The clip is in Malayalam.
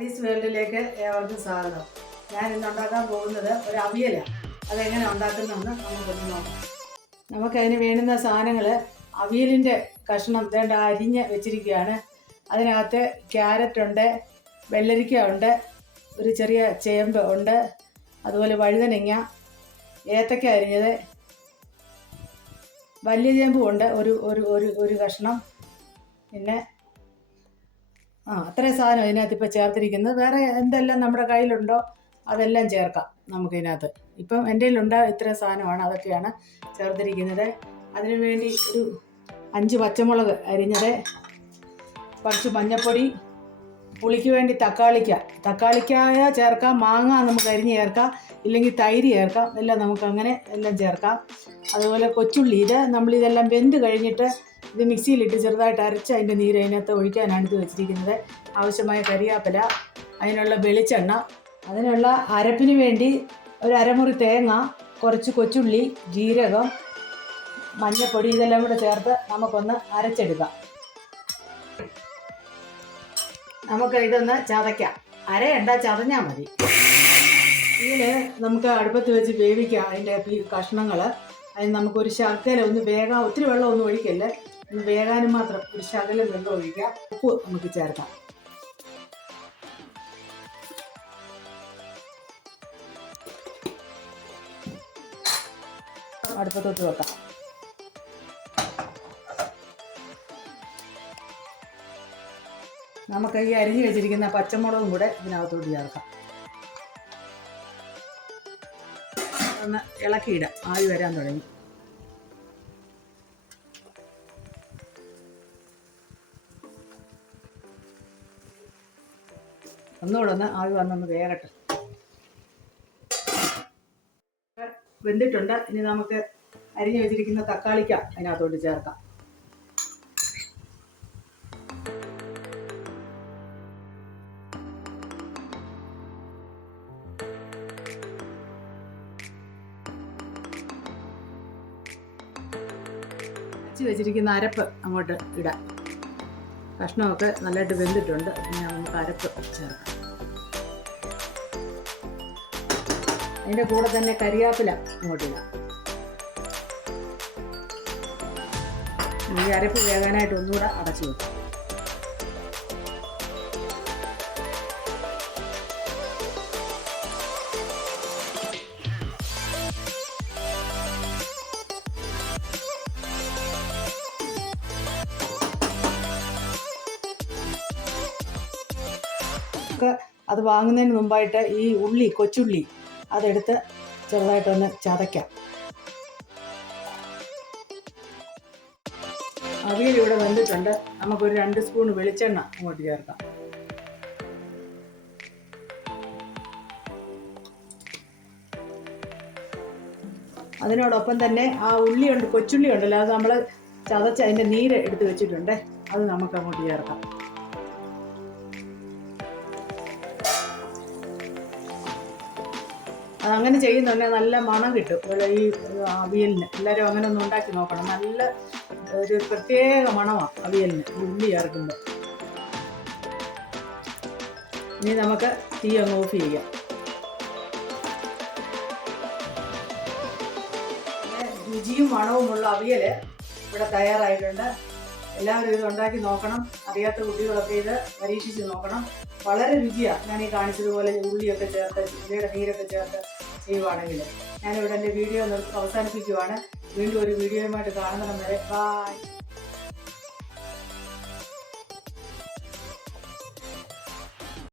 അലീസ് വേൾഡിലേക്ക് ഏവർക്കും സ്വാഗതം. ഞാൻ ഇന്ന് ഉണ്ടാക്കാൻ പോകുന്നത് ഒരു അവിയലാണ്. അതെങ്ങനെ ഉണ്ടാക്കുന്നതെന്ന് നമുക്കൊന്ന് നോക്കാം. നമുക്കതിന് വേണ്ടുന്ന സാധനങ്ങൾ: അവിയലിൻ്റെ കഷ്ണം വേണ്ട അരിഞ്ഞ് വെച്ചിരിക്കുകയാണ്. അതിനകത്ത് ക്യാരറ്റ് ഉണ്ട്, വെള്ളരിക്ക ഉണ്ട്, ഒരു ചെറിയ ചേമ്പ് ഉണ്ട്, അതുപോലെ വഴുതനങ്ങ, ഏത്തക്ക അരിഞ്ഞത്, വലിയ ചേമ്പും ഉണ്ട് ഒരു ഒരു ഒരു ഒരു കഷ്ണം. പിന്നെ അത്രയും സാധനം ഇതിനകത്ത് ഇപ്പോൾ ചേർത്തിരിക്കുന്നത്. വേറെ എന്തെല്ലാം നമ്മുടെ കയ്യിലുണ്ടോ അതെല്ലാം ചേർക്കാം നമുക്കിതിനകത്ത്. ഇപ്പം എൻ്റെ കയ്യിലുണ്ട് ഇത്രയും സാധനമാണ്, അതൊക്കെയാണ് ചേർത്തിരിക്കുന്നത്. അതിനു വേണ്ടി ഒരു 5 പച്ചമുളക് അരിഞ്ഞത്, കുറച്ച് മഞ്ഞൾപ്പൊടി, പുളിക്ക് വേണ്ടി തക്കാളിക്കായ ചേർക്കാം, മാങ്ങ നമുക്ക് അരിഞ്ഞ് ചേർക്കാം, ഇല്ലെങ്കിൽ തൈര് ചേർക്കാം, എല്ലാം നമുക്ക് അങ്ങനെ എല്ലാം ചേർക്കാം. അതുപോലെ കൊച്ചുള്ളി, നമ്മളിതെല്ലാം വെന്ത് കഴിഞ്ഞിട്ട് ഇത് മിക്സിയിലിട്ട് ചെറുതായിട്ട് അരച്ച് അതിൻ്റെ നീര് അതിനകത്ത് ഒഴിക്കാനാണ് ഇത് വെച്ചിരിക്കുന്നത്. ആവശ്യമായ കരിയാപ്പില, അതിനുള്ള വെളിച്ചെണ്ണ, അതിനുള്ള അരപ്പിന് വേണ്ടി ഒരു അരമുറി തേങ്ങ, കുറച്ച് കൊച്ചുള്ളി, ജീരകം, മഞ്ഞൾപ്പൊടി, ഇതെല്ലാം കൂടെ ചേർത്ത് നമുക്കൊന്ന് അരച്ചെടുക്കാം. നമുക്ക് ഇതൊന്ന് ചതയ്ക്കാം. അരയണ്ട, ചതഞ്ഞാൽ മതി. ഇതിന് നമുക്ക് അടുപ്പത്ത് വെച്ച് വേവിക്കാം അതിൻ്റെ കഷ്ണങ്ങൾ. അതിന് നമുക്കൊരു ശകലം ഒന്ന് വേഗം, ഒത്തിരി വെള്ളം ഒന്നും ഒഴിക്കല്ലേ, ഒന്ന് വേകാനും മാത്രം ഒരു ശകലം വെള്ളം ഒഴിക്കാം. ഉപ്പ് നമുക്ക് ചേർക്കാം. അടുപ്പത്തോട്ട് വെക്കാം. നമുക്ക് ഈ അരിഞ്ഞു വെച്ചിരിക്കുന്ന പച്ചമുളകും കൂടെ ഇതിനകത്തോട്ട് ചേർക്കാം. ഒന്ന് ഇളക്കിയിടാം. ആവി വരാൻ തുടങ്ങി. ഒന്നുകൂടെ ഒന്ന് ആവി വന്നൊന്ന് വേകട്ടെ. വെന്തിട്ടുണ്ട്. ഇനി നമുക്ക് അരിഞ്ഞു വെച്ചിരിക്കുന്ന തക്കാളിക്ക അതിനകത്തോട്ട് ചേർക്കാം. വെച്ചിരിക്കുന്ന അരപ്പ് അങ്ങോട്ട് ഇടാം. കഷ്ണമൊക്കെ നല്ലതായിട്ട് വെന്തിട്ടുണ്ട്. പിന്നെ നമുക്ക് അരപ്പ് ചേർക്കാം. അതിൻ്റെ കൂടെ തന്നെ കരിയാപ്പില അങ്ങോട്ട് ഇടാം. ഈ അരപ്പ് വേകാനായിട്ട് ഒന്നുകൂടെ അടച്ചു വെക്കാം. അത് വാങ്ങുന്നതിന് മുമ്പായിട്ട് ഈ കൊച്ചുള്ളി അതെടുത്ത് ചെറുതായിട്ടൊന്ന് ചതയ്ക്കാം. അവിയൽ ഇവിടെ വെന്തിട്ടുണ്ട്. നമുക്കൊരു 2 സ്പൂൺ വെളിച്ചെണ്ണ അങ്ങോട്ട് ചേർക്കാം. അതിനോടൊപ്പം തന്നെ ആ ഉള്ളിയുണ്ട്, കൊച്ചുള്ളി ഉണ്ടല്ലോ, അത് നമ്മൾ ചതച്ച് അതിൻ്റെ നീര് എടുത്ത് വെച്ചിട്ടുണ്ട്, അത് നമുക്ക് അങ്ങോട്ട് ചേർക്കാം. അങ്ങനെ ചെയ്യുന്നുണ്ടെങ്കിൽ നല്ല മണം കിട്ടും. ഈ അവിയലിന് എല്ലാവരും അങ്ങനെ ഒന്ന് ഉണ്ടാക്കി നോക്കണം. നല്ല ഒരു പ്രത്യേക മണമാണ് അവിയലിന് ഈ ഉള്ളി ചേർക്കുമ്പോൾ. ഇനി നമുക്ക് തീ അങ്ങ് ഓഫ് ചെയ്യാം. രുചിയും മണവുമുള്ള അവിയൽ ഇവിടെ തയ്യാറായിട്ടുണ്ട്. എല്ലാവരും ഇത് ഉണ്ടാക്കി നോക്കണം. അറിയാത്ത കുട്ടികളൊക്കെ ഇത് പരീക്ഷിച്ച് നോക്കണം. വളരെ രുചിയാണ്. ഞാൻ ഈ കാണിച്ചതുപോലെ ഉള്ളിയൊക്കെ ചേർത്ത്, ഉള്ളിയുടെ നീരൊക്കെ ചേർത്ത് ചെയ്യുവാണെങ്കിൽ. ഞാനിവിടെ എൻ്റെ വീഡിയോ അവസാനിപ്പിക്കുവാണ്. വീണ്ടും ഒരു വീഡിയോയുമായിട്ട് കാണുന്നിടം വരെ ബൈ.